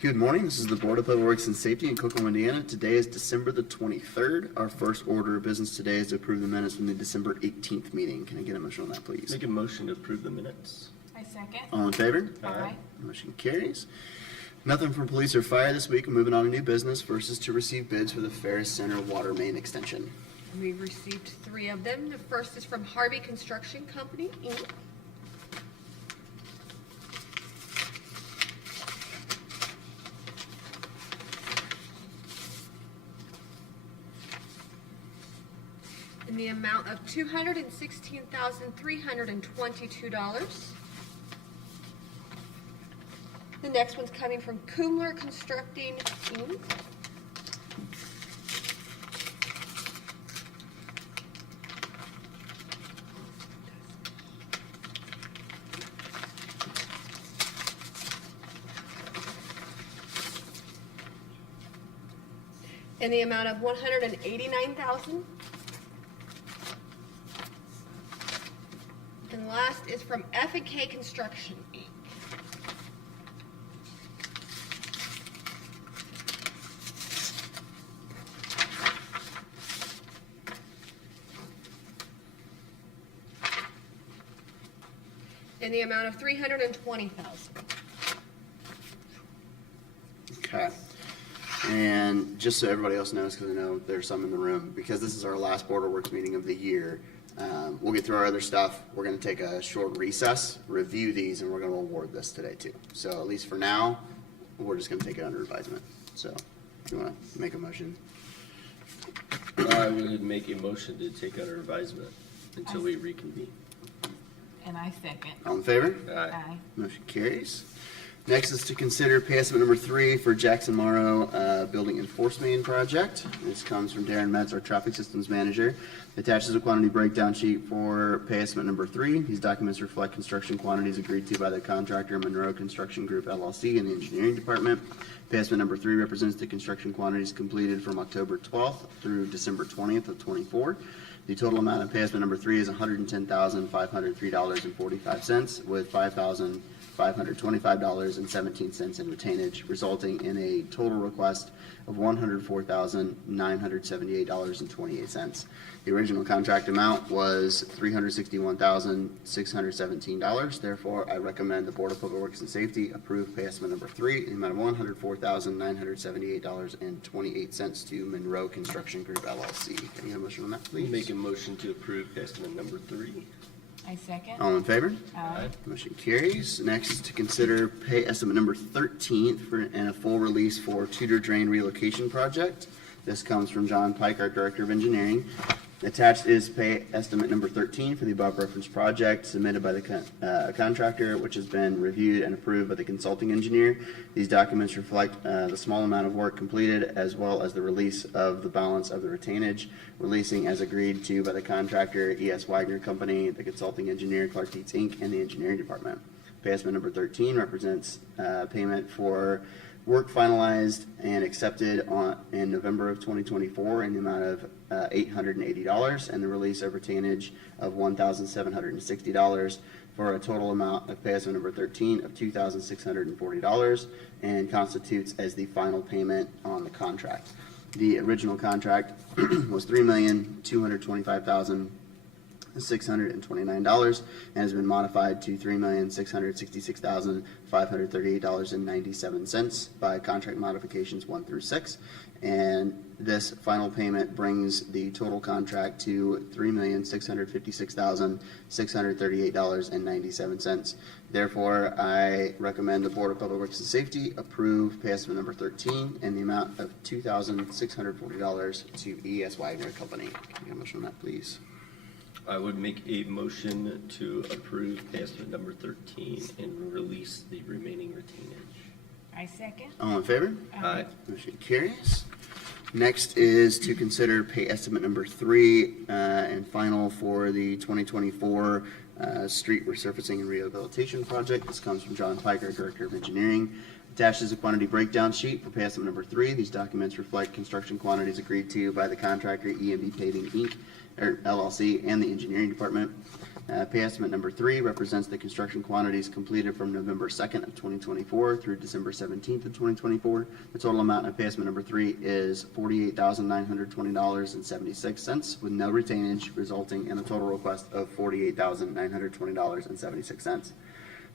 Good morning. This is the Board of Public Works and Safety in Kokomo, Indiana. Today is December the 23rd. Our first order of business today is to approve the minutes from the December 18th meeting. Can I get a motion on that, please? Make a motion to approve the minutes. I second. All in favor? Aye. Motion carries. Nothing from police or fire this week. Moving on to new business. First is to receive bids for the Ferris Center water main extension. We've received 3 of them. The first is from Harvey Construction Company, Inc. In the amount of $216,322. The next one's coming from Kumler Constructing, Inc. In the amount of $189,000. And last is from F&K Construction, Inc. In the amount of $320,000. Okay. And just so everybody else knows, because I know there's some in the room, because this is our last Board of Works meeting of the year, we'll get through our other stuff. We're going to take a short recess, review these, and we're going to award this today too. So at least for now, we're just going to take it under advisement. So if you want to make a motion. I would make a motion to take under advisement until we reconvene. And I second. All in favor? Aye. Motion carries. Next is to consider pay estimate number 3 for Jackson Morrow Building Enforcement Project. This comes from Darren Metz, our Traffic Systems Manager. Attaches a quantity breakdown sheet for pay estimate number 3. These documents reflect construction quantities agreed to by the contractor, Monroe Construction Group, LLC, and the Engineering Department. Pay estimate number 3 represents the construction quantities completed from October 12th through December 20th of 24. The total amount of pay estimate number 3 is $110,503.45, with $5,525.17 in retainage, resulting in a total request of $104,978.28. The original contract amount was $361,617. Therefore, I recommend the Board of Public Works and Safety approve pay estimate number 3 in the amount of $104,978.28 to Monroe Construction Group, LLC. Can I get a motion on that, please? Make a motion to approve estimate number 3. I second. All in favor? Aye. Motion carries. Next, to consider pay estimate number 13 and a full release for Tudor Drain Relocation Project. This comes from John Pike, our Director of Engineering. Attached is pay estimate number 13 for the above referenced project submitted by the contractor, which has been reviewed and approved by the consulting engineer. These documents reflect the small amount of work completed as well as the release of the balance of the retainage, releasing as agreed to by the contractor, E.S. Wagner Company, the consulting engineer, Clark Dietz Inc., and the engineering department. Pay estimate number 13 represents payment for work finalized and accepted in November of 2024 in the amount of $880 and the release of retainage of $1,760 for a total amount of pay estimate number 13 of $2,640 and constitutes as the final payment on the contract. The original contract was $3,225,629 and has been modified to $3,666,538.97 by contract modifications 1 through 6. And this final payment brings the total contract to $3,656,638.97. Therefore, I recommend the Board of Public Works and Safety approve pay estimate number 13 in the amount of $2,640 to E.S. Wagner Company. Can I get a motion on that, please? I would make a motion to approve estimate number 13 and release the remaining retainage. I second. All in favor? Aye. Motion carries. Next is to consider pay estimate number 3 and final for the 2024 street resurfacing and rehabilitation project. This comes from John Piker, Director of Engineering. Attached is a quantity breakdown sheet for pay estimate number 3. These documents reflect construction quantities agreed to by the contractor, EMB Paving Inc., or LLC, and the engineering department. Pay estimate number 3 represents the construction quantities completed from November 2nd of 2024 through December 17th of 2024. The total amount of pay estimate number 3 is $48,920.76 with no retainage, resulting in a total request of $48,920.76.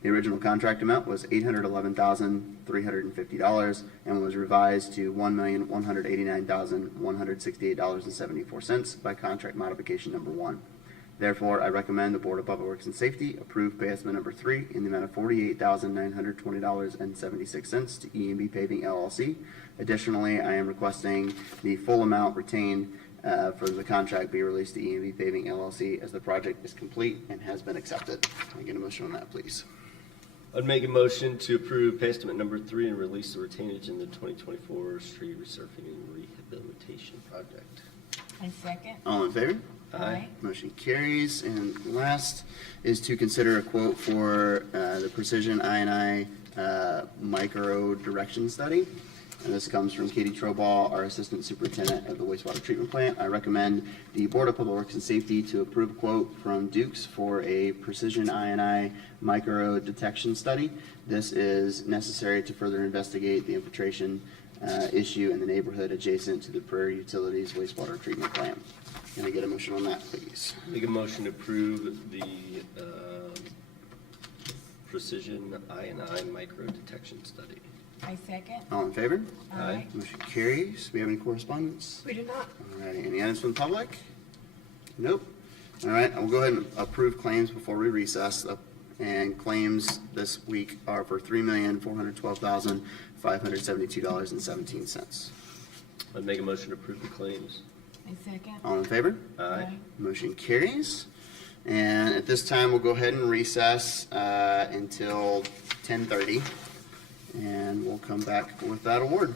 The original contract amount was $811,350 and was revised to $1,189,168.74 by contract modification number 1. Therefore, I recommend the Board of Public Works and Safety approve pay estimate number 3 in the amount of $48,920.76 to E&B Paving LLC. Additionally, I am requesting the full amount retained for the contract be released to E&B Paving LLC as the project is complete and has been accepted. Can I get a motion on that, please? I'd make a motion to approve pay estimate number 3 and release the retainage in the 2024 street resurfacing and rehabilitation project. I second. All in favor? Aye. Motion carries. And last is to consider a quote for the Precision I&I Micro Direction Study. And this comes from Katie Troball, our Assistant Superintendent of the Wastewater Treatment Plant. I recommend the Board of Public Works and Safety to approve a quote from Dukes for a Precision I&I Micro Detection Study. This is necessary to further investigate the infiltration issue in the neighborhood adjacent to the Prairie Utilities Wastewater Treatment Plant. Can I get a motion on that, please? Make a motion to approve the Precision I&I micro detection study. I second. All in favor? Aye. Motion carries. We have any correspondence? We do not. Alrighty, any items from the public? Nope. All right, I'll go ahead and approve claims before we recess. And claims this week are for $3,412,572.17. I'd make a motion to approve the claims. I second. All in favor? Aye. Motion carries. And at this time, we'll go ahead and recess until 10:30. And we'll come back with that award.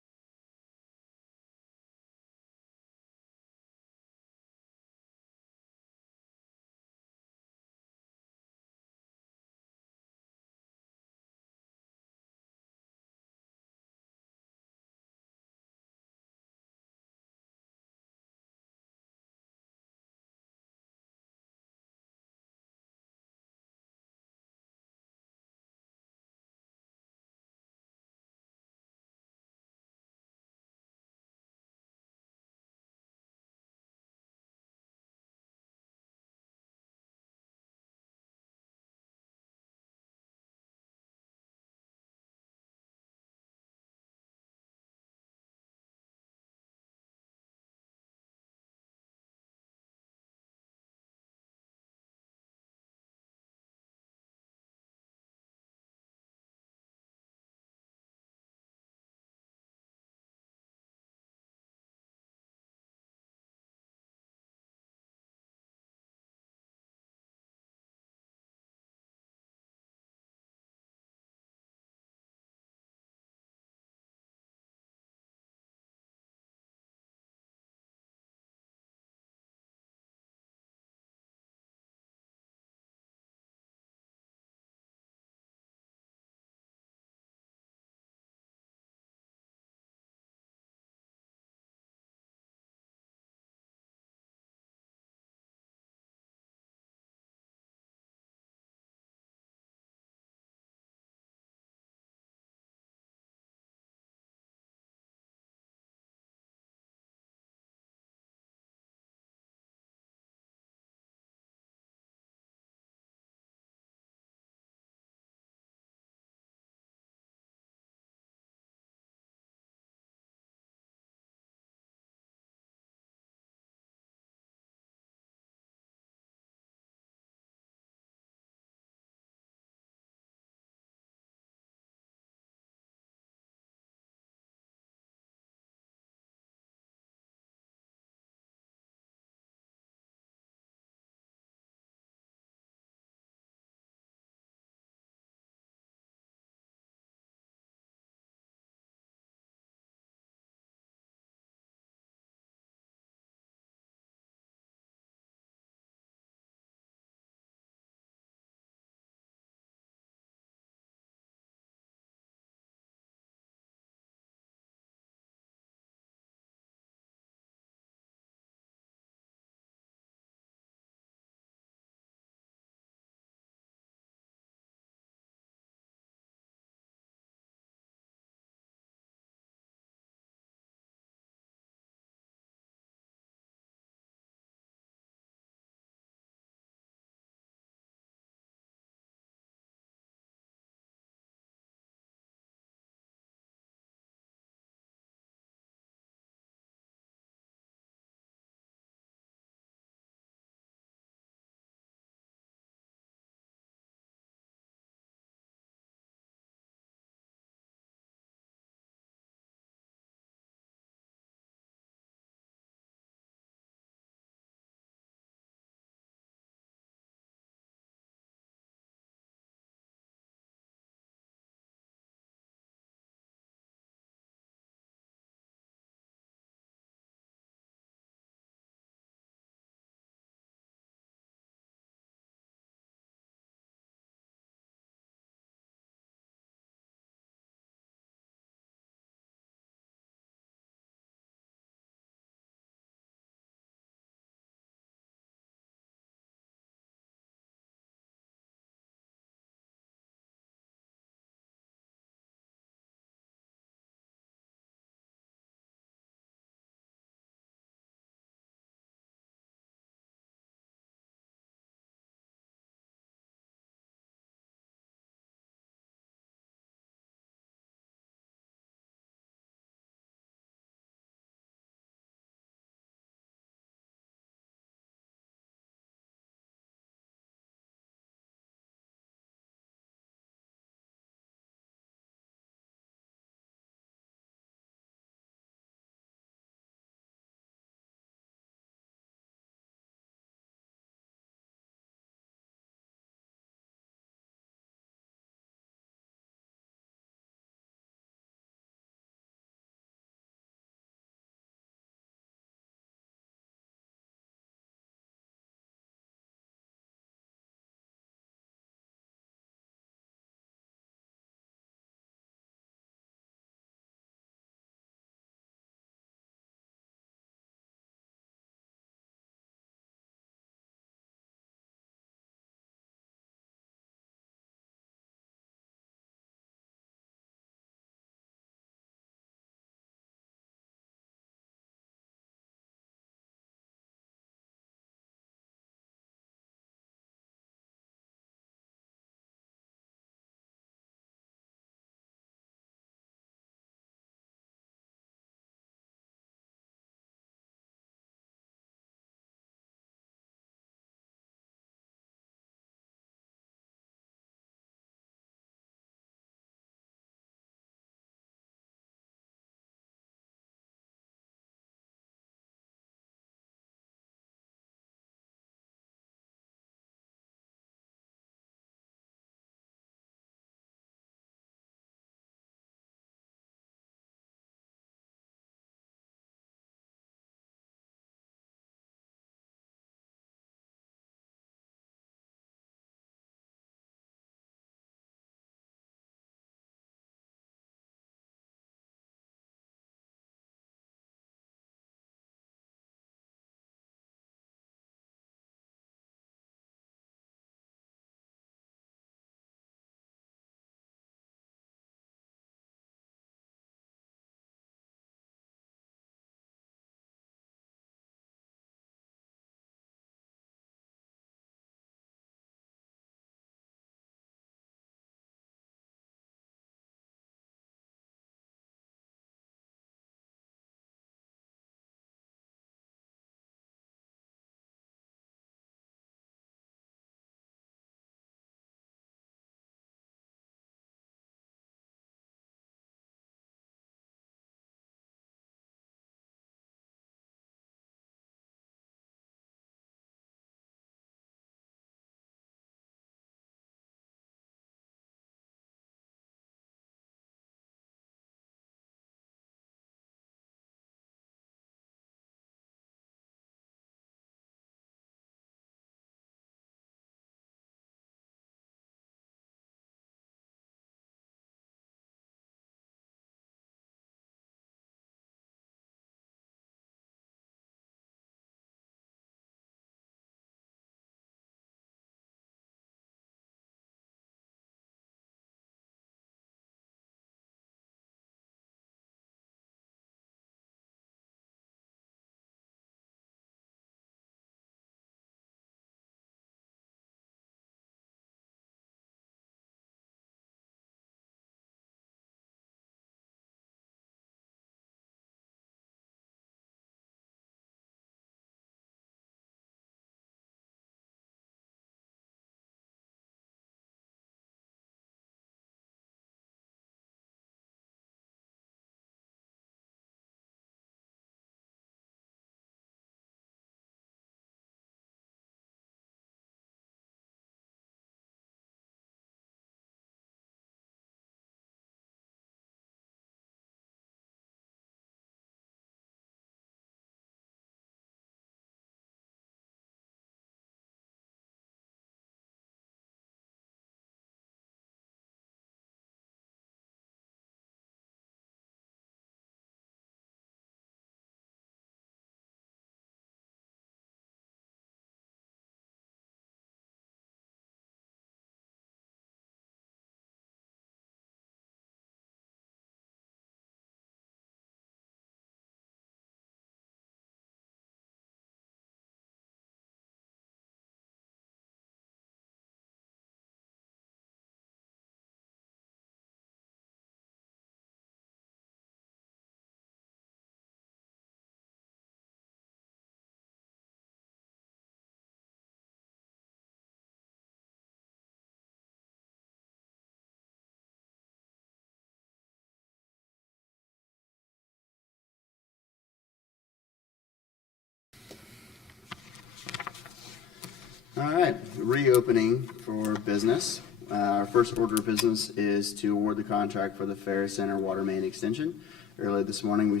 All right, reopening for business. Our first order of business is to award the contract for the Ferris Center water main extension. Earlier this morning, we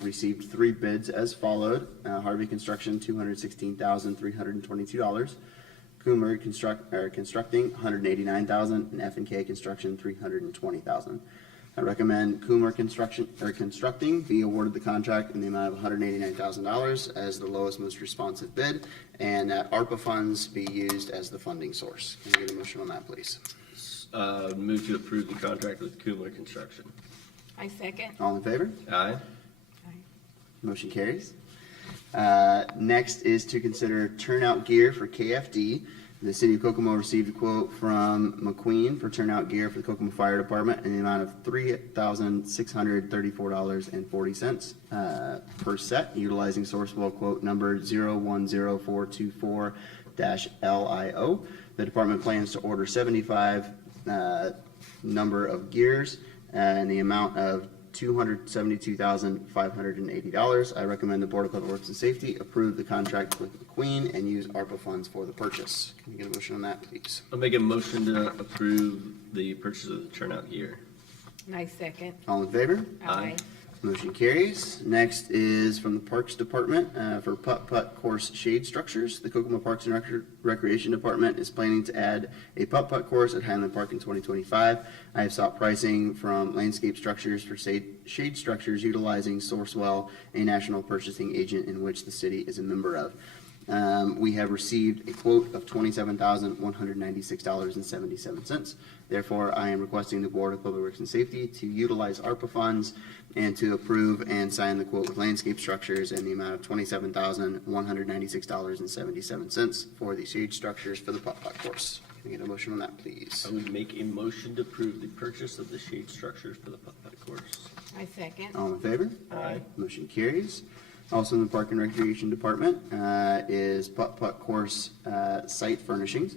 received 3 bids as followed. Harvey Construction, $216,322. Coomer Constructing, $189,000, and F&K Construction, $320,000. I recommend Coomer Constructing be awarded the contract in the amount of $189,000 as the lowest, most responsive bid, and that ARPA funds be used as the funding source. Can I get a motion on that, please? Move to approve the contract with Kumler Construction. I second. All in favor? Aye. Aye. Motion carries. Next is to consider turnout gear for KFD. The city of Kokomo received a quote from McQueen for turnout gear for the Kokomo Fire Department in the amount of $3,634.40 per set, utilizing Sourcewell quote number 010424-LIO. The department plans to order 75 number of gears in the amount of $272,580. I recommend the Board of Public Works and Safety approve the contract with McQueen and use ARPA funds for the purchase. Can you get a motion on that, please? I'll make a motion to approve the purchase of the turnout gear. I second. All in favor? Aye. Motion carries. Next is from the Parks Department for putt-putt course shade structures. The Kokomo Parks and Recreation Department is planning to add a putt-putt course at Highland Park in 2025. I have sought pricing from Landscape Structures for shade structures utilizing Sourcewell, a national purchasing agent in which the city is a member of. We have received a quote of $27,196.77. Therefore, I am requesting the Board of Public Works and Safety to utilize ARPA funds and to approve and sign the quote with Landscape Structures in the amount of $27,196.77 for the shade structures for the putt-putt course. Can I get a motion on that, please? I would make a motion to approve the purchase of the shade structures for the putt-putt course. I second. All in favor? Aye. Motion carries. Also in the Park and Recreation Department is putt-putt course site furnishings.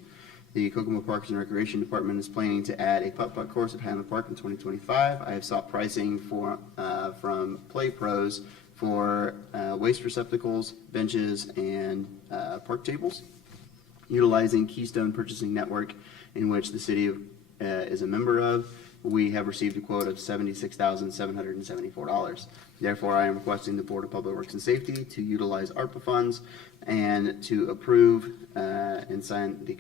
The Kokomo Parks and Recreation Department is planning to add a putt-putt course at Highland Park in 2025. I have sought pricing from Play Pros for waste receptacles, benches, and park tables, utilizing Keystone Purchasing Network, in which the city is a member of. We have received a quote of $76,774. Therefore, I am requesting the Board of Public Works and Safety to utilize ARPA funds and to approve and sign the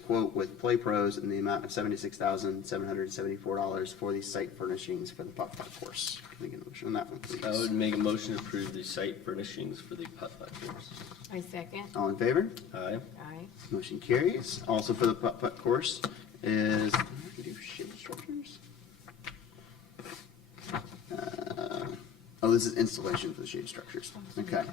quote with Play Pros in the amount of $76,774 for the site furnishings for the putt-putt course. Can I get a motion on that one, please? I would make a motion to approve the site furnishings for the putt-putt course. I second. All in favor? Aye. Aye. Motion carries. Also for the putt-putt course is, do I have to do shade structures? This is installation for the shade structures. Okay.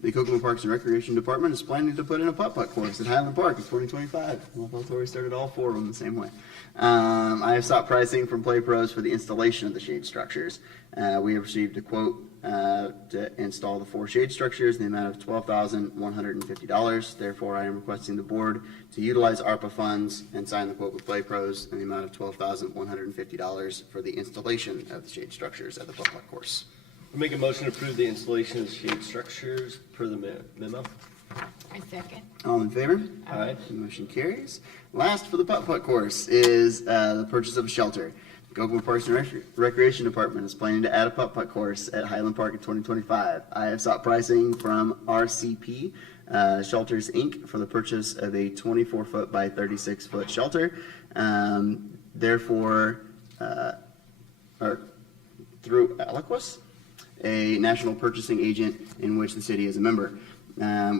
The Kokomo Parks and Recreation Department is planning to put in a putt-putt course at Highland Park in 2025. Well, I've already started all 4 of them the same way. I have sought pricing from Play Pros for the installation of the shade structures. We have received a quote to install the 4 shade structures in the amount of $12,150. Therefore, I am requesting the board to utilize ARPA funds and sign the quote with Play Pros in the amount of $12,150 for the installation of the shade structures at the putt-putt course. I'll make a motion to approve the installation of the shade structures per the memo. I second. All in favor? Aye. Motion carries. Last for the putt-putt course is the purchase of a shelter. The Kokomo Parks and Recreation Department is planning to add a putt-putt course at Highland Park in 2025. I have sought pricing from RCP Shelters, Inc. for the purchase of a 24-foot by 36-foot shelter. Through Eloquus, a national purchasing agent in which the city is a member.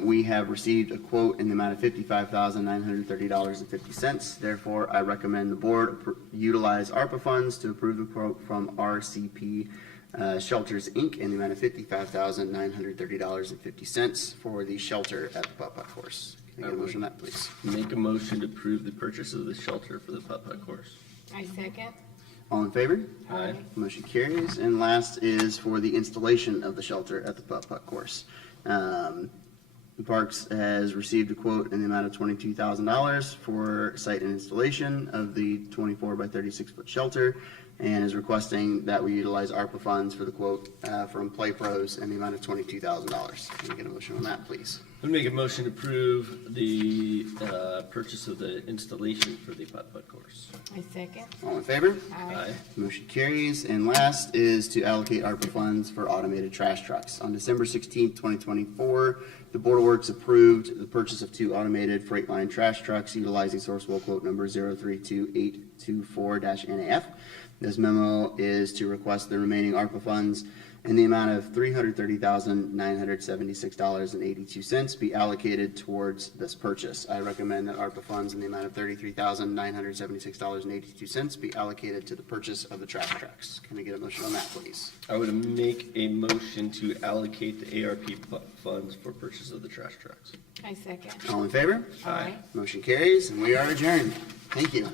We have received a quote in the amount of $55,930.50. Therefore, I recommend the board utilize ARPA funds to approve the quote from RCP Shelters, Inc. in the amount of $55,930.50 for the shelter at the putt-putt course. Can I get a motion on that, please? Make a motion to approve the purchase of the shelter for the putt-putt course. I second. All in favor? Aye. Motion carries. And last is for the installation of the shelter at the putt-putt course. The Parks has received a quote in the amount of $22,000 for site and installation of the 24 by 36 foot shelter, and is requesting that we utilize ARPA funds for the quote from Play Pros in the amount of $22,000. Can we get a motion on that, please? I'll make a motion to approve the purchase of the installation for the putt-putt course. I second. All in favor? Aye. Motion carries. And last is to allocate ARPA funds for automated trash trucks. On December 16th, 2024, the Board of Works approved the purchase of 2 automated Freightliner trash trucks utilizing Sourcewell quote number 032824-NAF. This memo is to request the remaining ARPA funds in the amount of $330,976.82 be allocated towards this purchase. I recommend that ARPA funds in the amount of $33,976.82 be allocated to the purchase of the trash trucks. Can I get a motion on that, please? I would make a motion to allocate the ARP funds for purchase of the trash trucks. I second. All in favor? Aye. Motion carries, and we are adjourned. Thank you.